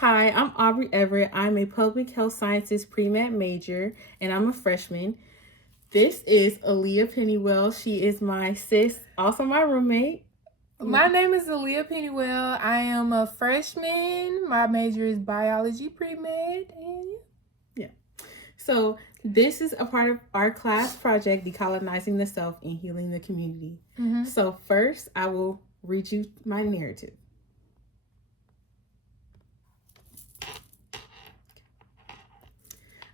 Hi, I'm Aubrey Everett. I'm a public health sciences pre-med major and I'm a freshman. This is Aaliyah Pennywell. She is my sis, also my roommate. My name is Aaliyah Pennywell. I am a freshman. My major is biology pre-med. And Yeah. So this is a part of our class project, Decolonizing the Self and Healing the Community. So first, I will read you my narrative.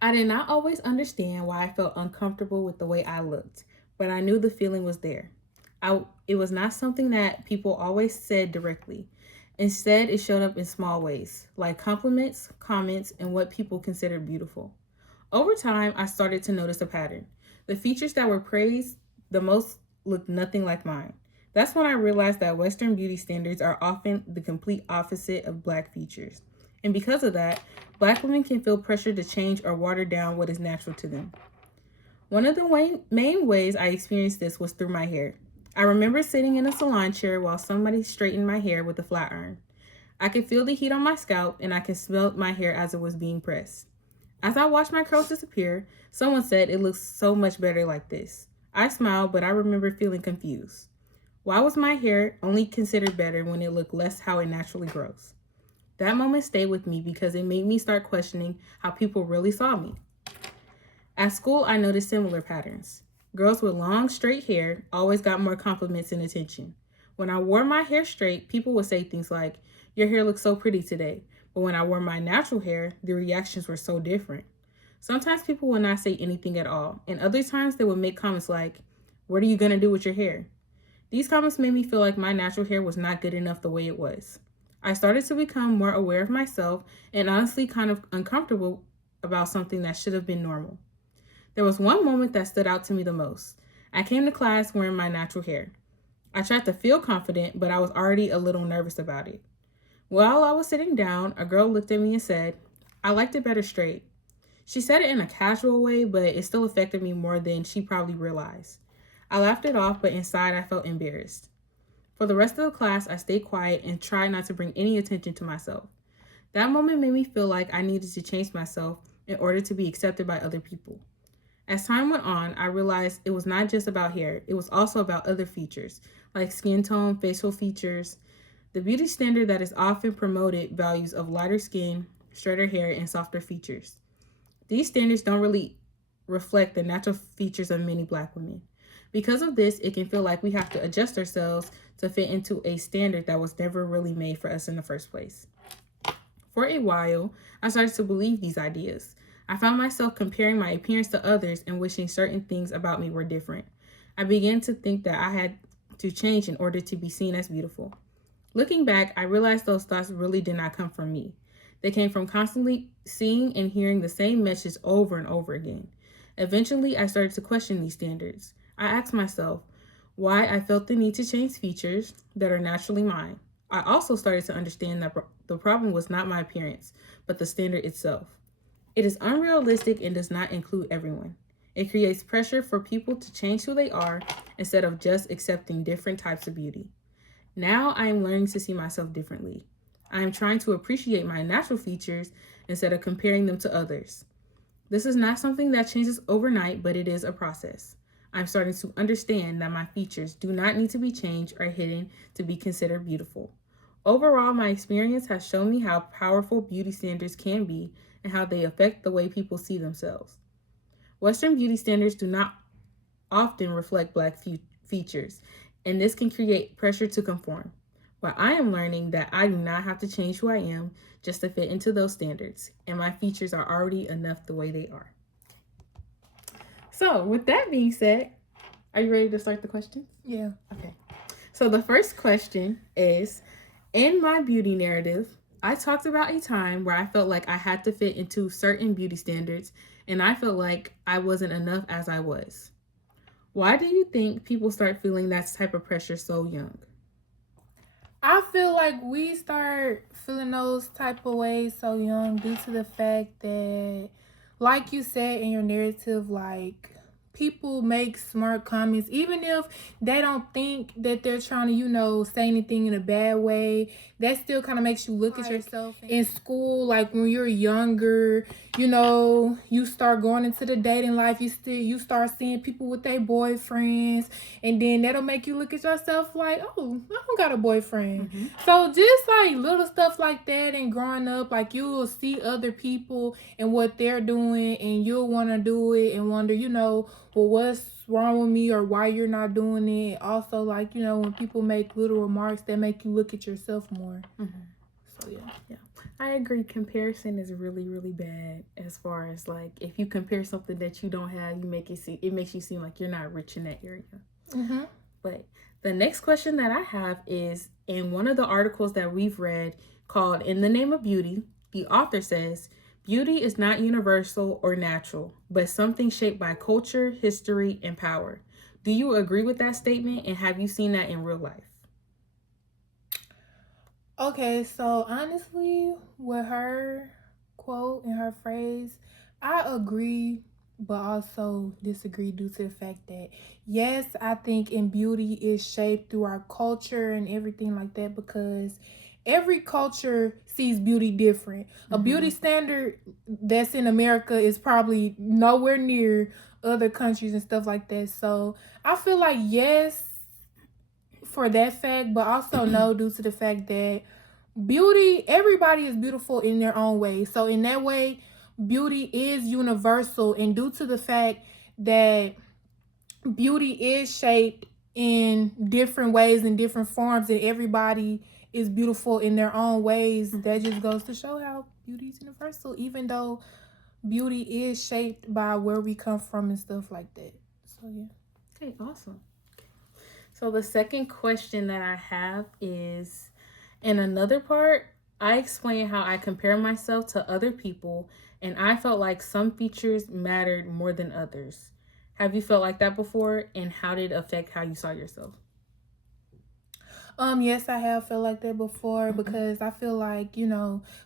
I did not always understand why I felt uncomfortable with the way I looked, but I knew the feeling was there. It was not something that people always said directly. Instead, it showed up in small ways, like compliments, comments, and what people considered beautiful. Over time, I started to notice a pattern. The features that were praised the most looked nothing like mine. That's when I realized that Western beauty standards are often the complete opposite of Black features. And because of that, Black women can feel pressure to change or water down what is natural to them. One of the main ways I experienced this was through my hair. I remember sitting in a salon chair while somebody straightened my hair with a flat iron. I could feel the heat on my scalp and I could smell my hair as it was being pressed. As I watched my curls disappear, someone said it looks so much better like this. I smiled, but I remember feeling confused. Why was my hair only considered better when it looked less how it naturally grows? That moment stayed with me because it made me start questioning how people really saw me. At school, I noticed similar patterns. Girls with long, straight hair always got more compliments and attention. When I wore my hair straight, people would say things like, "Your hair looks so pretty today." But when I wore my natural hair, the reactions were so different. Sometimes people would not say anything at all, and other times they would make comments like, "What are you going to do with your hair?" These comments made me feel like my natural hair was not good enough the way it was. I started to become more aware of myself and honestly kind of uncomfortable about something that should have been normal. There was one moment that stood out to me the most. I came to class wearing my natural hair. I tried to feel confident, but I was already a little nervous about it. While I was sitting down, a girl looked at me and said, "I liked it better straight." She said it in a casual way, but it still affected me more than she probably realized. I laughed it off, but inside I felt embarrassed. For the rest of the class, I stayed quiet and tried not to bring any attention to myself. That moment made me feel like I needed to change myself in order to be accepted by other people. As time went on, I realized it was not just about hair, it was also about other features, like skin tone, facial features. The beauty standard that is often promoted values of lighter skin, straighter hair, and softer features. These standards don't really reflect the natural features of many Black women. Because of this, it can feel like we have to adjust ourselves to fit into a standard that was never really made for us in the first place. For a while, I started to believe these ideas. I found myself comparing my appearance to others and wishing certain things about me were different. I began to think that I had to change in order to be seen as beautiful. Looking back, I realized those thoughts really did not come from me. They came from constantly seeing and hearing the same message over and over again. Eventually, I started to question these standards. I asked myself why I felt the need to change features that are naturally mine. I also started to understand that the problem was not my appearance, but the standard itself. It is unrealistic and does not include everyone. It creates pressure for people to change who they are instead of just accepting different types of beauty. Now I am learning to see myself differently. I am trying to appreciate my natural features instead of comparing them to others. This is not something that changes overnight, but it is a process. I'm starting to understand that my features do not need to be changed or hidden to be considered beautiful. Overall, my experience has shown me how powerful beauty standards can be and how they affect the way people see themselves. Western beauty standards do not often reflect Black features, and this can create pressure to conform. But I am learning that I do not have to change who I am just to fit into those standards, and my features are already enough the way they are. So, with that being said, are you ready to start the questions? yeah. Okay. So, the first question is, in my beauty narrative, I talked about a time where I felt like I had to fit into certain beauty standards and I felt like I wasn't enough as I was. Why do you think people start feeling that type of pressure so young? I feel like we start feeling those type of ways so young due to the fact that, like you said in your narrative, like people make smart comments, even if they don't think that they're trying to, say anything in a bad way. That still kind of makes you look at yourself in school. Like when you're younger, you start going into the dating life. You start seeing people with their boyfriends, and then that'll make you look at yourself like, oh, I don't got a boyfriend. Mm-hmm. So just like little stuff like that, and growing up, like you will see other people and what they're doing, and you'll want to do it and wonder, well, what's wrong with me, or why you're not doing it. Also, like, when people make little remarks that make you look at yourself more. Mm-hmm. So yeah, I agree. Comparison is really, really bad. As far as like, if you compare something that you don't have, it makes you seem like you're not rich in that area. Mm-hmm. But the next question that I have is, in one of the articles that we've read called "In the Name of Beauty," the author says, "Beauty is not universal or natural, but something shaped by culture, history, and power." Do you agree with that statement, and have you seen that in real life? Okay, so honestly, with her quote and her phrase, I agree, but also disagree due to the fact that, yes, I think in beauty is shaped through our culture and everything like that, because every culture sees beauty different. A beauty standard that's in America is probably nowhere near other countries and stuff like that. So I feel like yes for that fact, but also no due to the fact that everybody is beautiful in their own way. So in that way, beauty is universal, and due to the fact that beauty is shaped in different ways and different forms, and everybody is beautiful in their own ways, that just goes to show how beauty is universal, even though beauty is shaped by where we come from and stuff like that. So yeah. Okay, awesome. So the second question that I have is, in another part, I explain how I compare myself to other people, and I felt like some features mattered more than others. Have you felt like that before, and how did it affect how you saw yourself? Yes, I have felt like that before, because I feel like,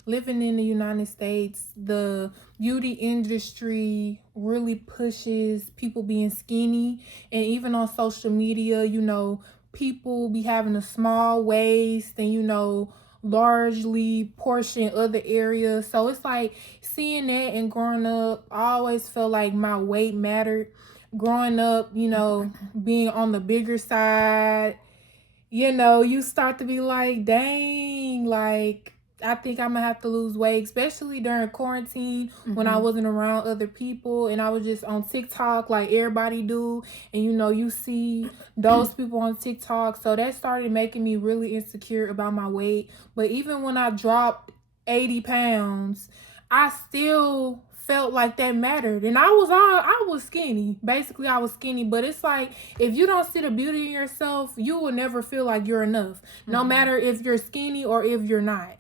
living in the United States, the beauty industry really pushes people being skinny. And even on social media, people be having a small waist and, largely portion other areas. So it's like seeing that and growing up, I always felt like my weight mattered. Growing up, being on the bigger side, you start to be like, dang, like, I think I'm gonna have to lose weight, especially during quarantine when I wasn't around other people and I was just on TikTok like everybody do. And, you see those people on TikTok. So that started making me really insecure about my weight. But even when I dropped 80 pounds, I still felt like that mattered, and I was skinny. Basically, I was skinny, but it's like, if you don't see the beauty in yourself, you will never feel like you're enough, no matter if you're skinny or if you're not.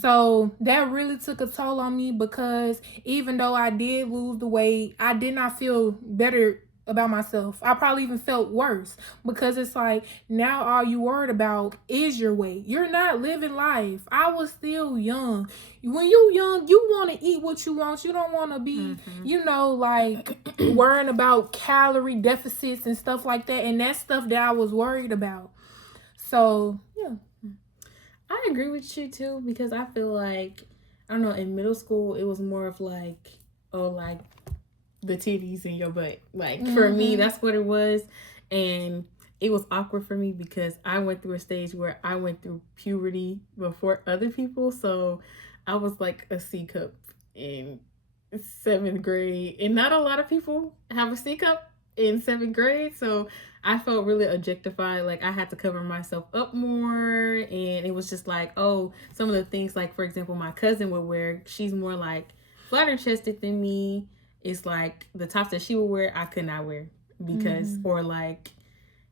So that really took a toll on me, because even though I did lose the weight, I did not feel better about myself. I probably even felt worse, because it's like, now all you worried about is your weight. You're not living life. I was still young. When you young, you want to eat what you want. You don't want to be, like worrying about calorie deficits and stuff like that. And that's stuff that I was worried about. So yeah. I agree with you too, because I feel like, I don't know, in middle school it was more of like, oh, like the titties in your butt. Like for me, that's what it was. And it was awkward for me because I went through a stage where I went through puberty before other people. So I was like a C cup in 7th grade, and not a lot of people have a C cup in 7th grade. So I felt really objectified. Like I had to cover myself up more, and it was just like, oh, some of the things, like for example, my cousin would wear, she's more like flatter chested than me. It's like the tops that she would wear, I could not wear because, or like,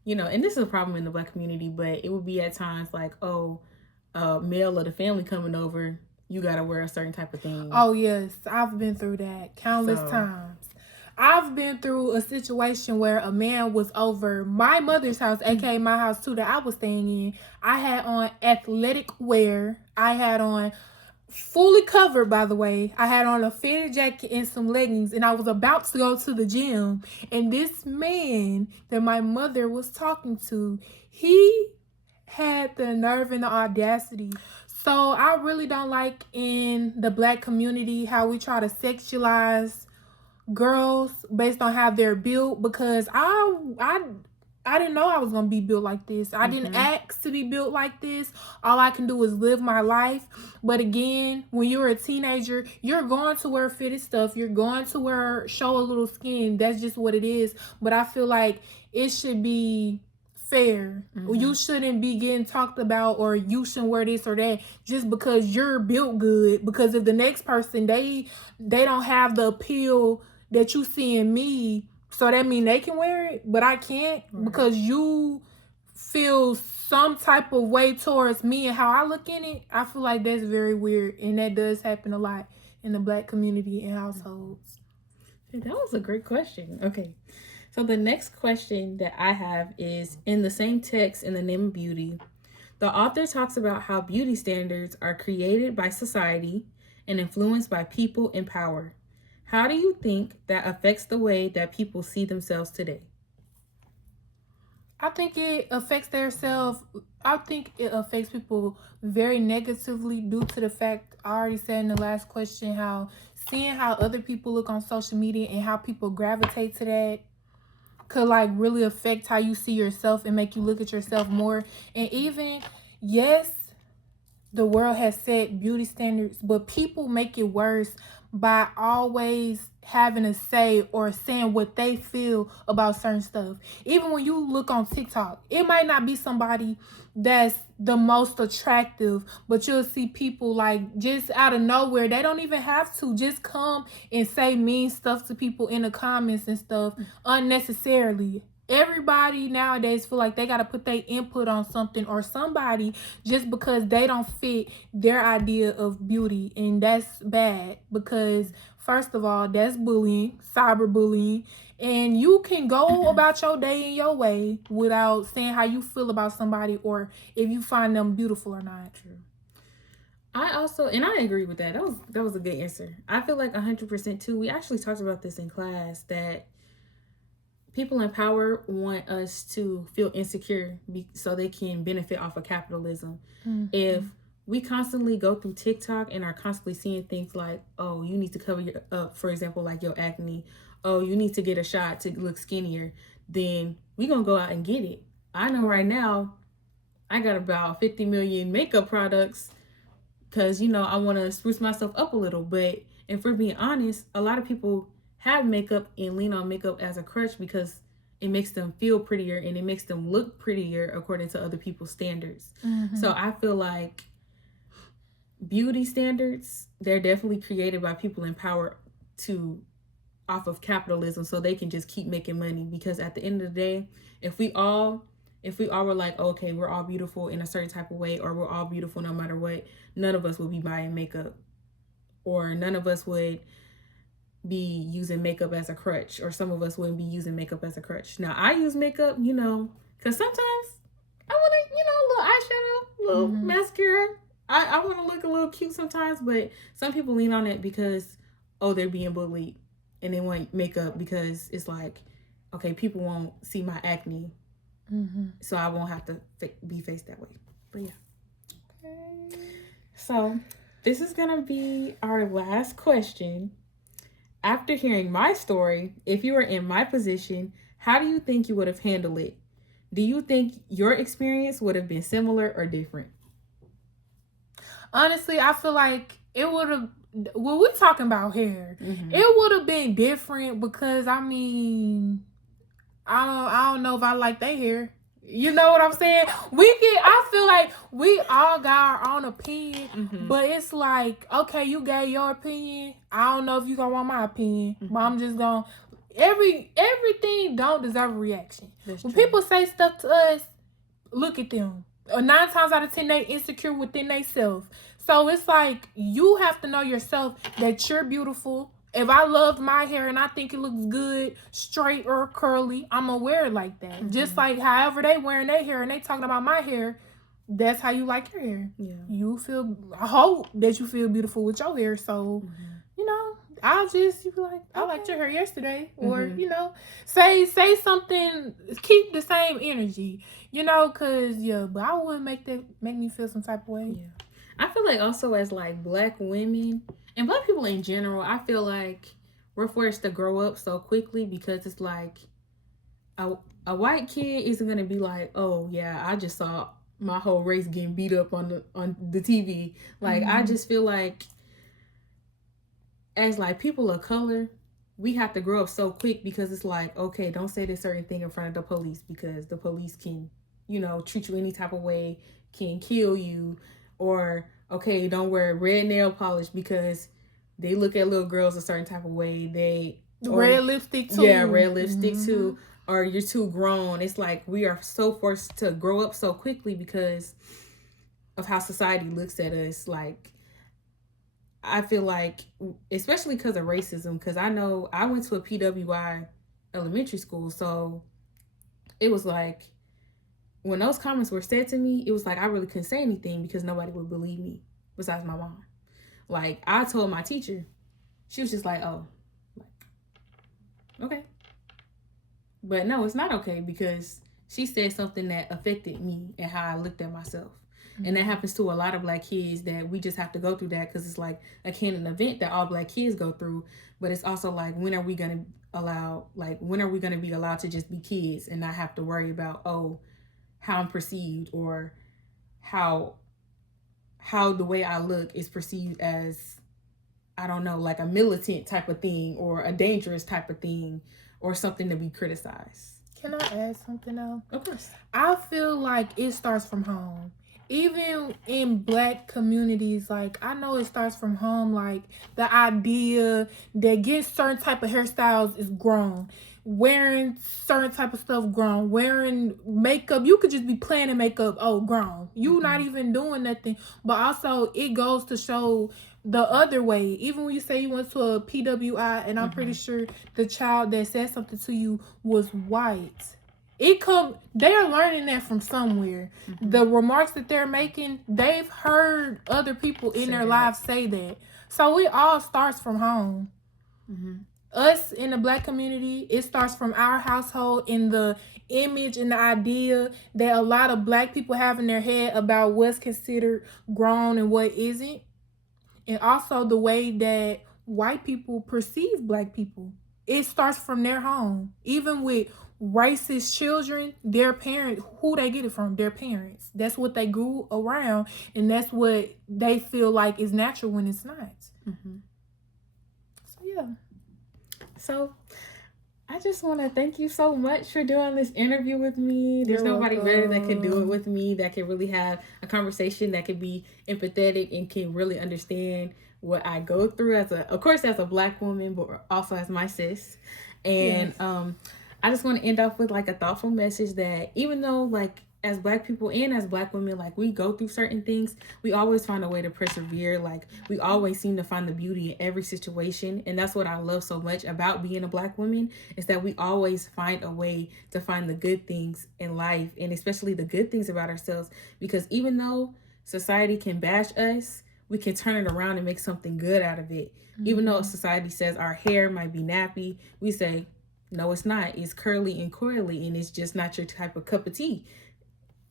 and this is a problem in the Black community, but it would be at times like, oh, male of the family coming over, you got to wear a certain type of thing. Oh, yes. I've been through that countless times. I've been through a situation where a man was over my mother's house, aka my house too, that I was staying in. I had on athletic wear. I had on fully covered, by the way. I had on a fitted jacket and some leggings, and I was about to go to the gym. And this man that my mother was talking to, he had the nerve and the audacity. So I really don't like in the Black community how we try to sexualize girls based on how they're built, because I didn't know I was gonna be built like this. I didn't ask to be built like this. All I can do is live my life. But again, when you're a teenager, you're going to wear fitted stuff. You're going to show a little skin. That's just what it is. But I feel like it should be fair. You shouldn't be getting talked about, or you shouldn't wear this or that just because you're built good. Because if the next person, they don't have the appeal that you see in me, so that mean they can wear it, but I can't, because you feel some type of way towards me and how I look in it. I feel like that's very weird, and that does happen a lot in the Black community and households. That was a great question. Okay, so the next question that I have is, in the same text, In the Name of Beauty, the author talks about how beauty standards are created by society and influenced by people in power. How do you think that affects the way that people see themselves today? I think it affects people very negatively due to the fact I already said in the last question, how seeing how other people look on social media and how people gravitate to that could like really affect how you see yourself and make you look at yourself more. And even, yes, the world has set beauty standards, but people make it worse by always having a say or saying what they feel about certain stuff. Even when you look on TikTok, it might not be somebody that's the most attractive, but you'll see people like just out of nowhere, they don't even have to just come and say mean stuff to people in the comments and stuff unnecessarily. Everybody nowadays feel like they got to put their input on something or somebody just because they don't fit their idea of beauty. And that's bad, because first of all, that's bullying, cyberbullying. And you can go about your day in your way without saying how you feel about somebody or if you find them beautiful or not. True. I agree with that. That was a good answer. I feel like 100% too. We actually talked about this in class, that people in power want us to feel insecure so they can benefit off of capitalism. If we constantly go through TikTok and are constantly seeing things like, oh, you need to cover your up, for example, like your acne. Oh, you need to get a shot to look skinnier. Then we're going to go out and get it. I know right now I got about 50 million makeup products because, I want to spruce myself up a little. But if we're being honest, a lot of people have makeup and lean on makeup as a crutch because it makes them feel prettier and it makes them look prettier according to other people's standards. So I feel like beauty standards, they're definitely created by people in power off of capitalism so they can just keep making money. Because at the end of the day, if we all were like, okay, we're all beautiful in a certain type of way, or we're all beautiful no matter what, none of us would be buying makeup, or none of us would be using makeup as a crutch, or some of us wouldn't be using makeup as a crutch. Now, I use makeup, because sometimes I want to, a little eyeshadow, little mascara. I want to look a little cute sometimes, but some people lean on it because, they're being bullied and they want makeup because it's like, okay, people won't see my acne, so I won't have to be faced that way. But yeah. Okay. So this is going to be our last question. After hearing my story, if you were in my position, how do you think you would have handled it? Do you think your experience would have been similar or different? Honestly, I feel like it would have, when we're talking about hair, it would have been different because, I don't know if I like their hair. You know what I'm saying? I feel like we all got our own opinion, but it's like, okay, you gave your opinion. I don't know if you gonna want my opinion, but I'm just gonna, everything don't deserve a reaction. When people say stuff to us, look at them. 9 times out of 10, they insecure within themselves. So it's like, you have to know yourself that you're beautiful. If I love my hair and I think it looks good, straight or curly, I'm gonna wear it like that. Just like however they wearing their hair and they talking about my hair, that's how you like your hair. Yeah. I hope that you feel beautiful with your hair. So, you know, I'll just you be like, I liked your hair yesterday. Or, you know, say something, keep the same energy. You know, cause but I wouldn't make me feel some type of way. Yeah. I feel like also as like Black women and Black people in general, I feel like we're forced to grow up so quickly because it's like a white kid isn't gonna be like, oh yeah, I just saw my whole race getting beat up on the TV. Like I just feel like as like people of color, we have to grow up so quick because it's like, okay, don't say this certain thing in front of the police because the police can, you know, treat you any type of way, can kill you, or okay, don't wear red nail polish because they look at little girls a certain type of way. Red lipstick too. Yeah, red lipstick too. Or you're too grown. It's like we are so forced to grow up so quickly because of how society looks at us. Like, I feel like, especially because of racism, because I know I went to a PWI elementary school, so it was like when those comments were said to me, it was like I really couldn't say anything because nobody would believe me besides my mom. Like, I told my teacher, she was just like, oh, okay. But no, it's not okay because she said something that affected me and how I looked at myself. And that happens to a lot of Black kids that we just have to go through that because it's like a canon event that all Black kids go through. But it's also like, when are we going to be allowed to just be kids and not have to worry about, oh, how I'm perceived or how the way I look is perceived as, I don't know, like a militant type of thing or a dangerous type of thing or something to be criticized. Can I add something else? Of course. I feel like it starts from home. Even in Black communities, like I know it starts from home, like the idea that getting certain type of hairstyles is grown. Wearing certain type of stuff grown. Wearing makeup, you could just be planning makeup, oh, grown. You not even doing nothing. But also it goes to show the other way. Even when you say you went to a PWI and I'm pretty sure the child that said something to you was white. They're learning that from somewhere. The remarks that they're making, they've heard other people in their lives say that. So it all starts from home. Us in the Black community, it starts from our household in the image and the idea that a lot of Black people have in their head about what's considered grown and what isn't. And also the way that white people perceive Black people. It starts from their home. Even with racist children, their parents, who they get it from, their parents. That's what they grew around, and that's what they feel like is natural when it's not. So yeah. So I just want to thank you so much for doing this interview with me. There's nobody better that could do it with me, that could really have a conversation that could be empathetic and can really understand what I go through as a Black woman, but also as my sis. And I just want to end off with like a thoughtful message that even though like as Black people and as Black women, like we go through certain things, we always find a way to persevere. Like we always seem to find the beauty in every situation. And that's what I love so much about being a Black woman, is that we always find a way to find the good things in life, and especially the good things about ourselves. Because even though society can bash us, we can turn it around and make something good out of it. Even though society says our hair might be nappy, we say, no, it's not. It's curly and coily, and it's just not your type of cup of tea.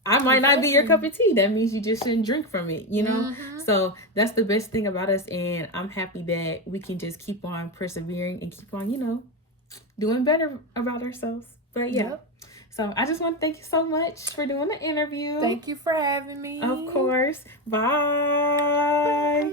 I might not be your cup of tea. That means you just shouldn't drink from it, you know? So that's the best thing about us. And I'm happy that we can just keep on persevering and keep on, you know, doing better about ourselves. But yeah. So I just want to thank you so much for doing the interview. Thank you for having me. Of course. Bye.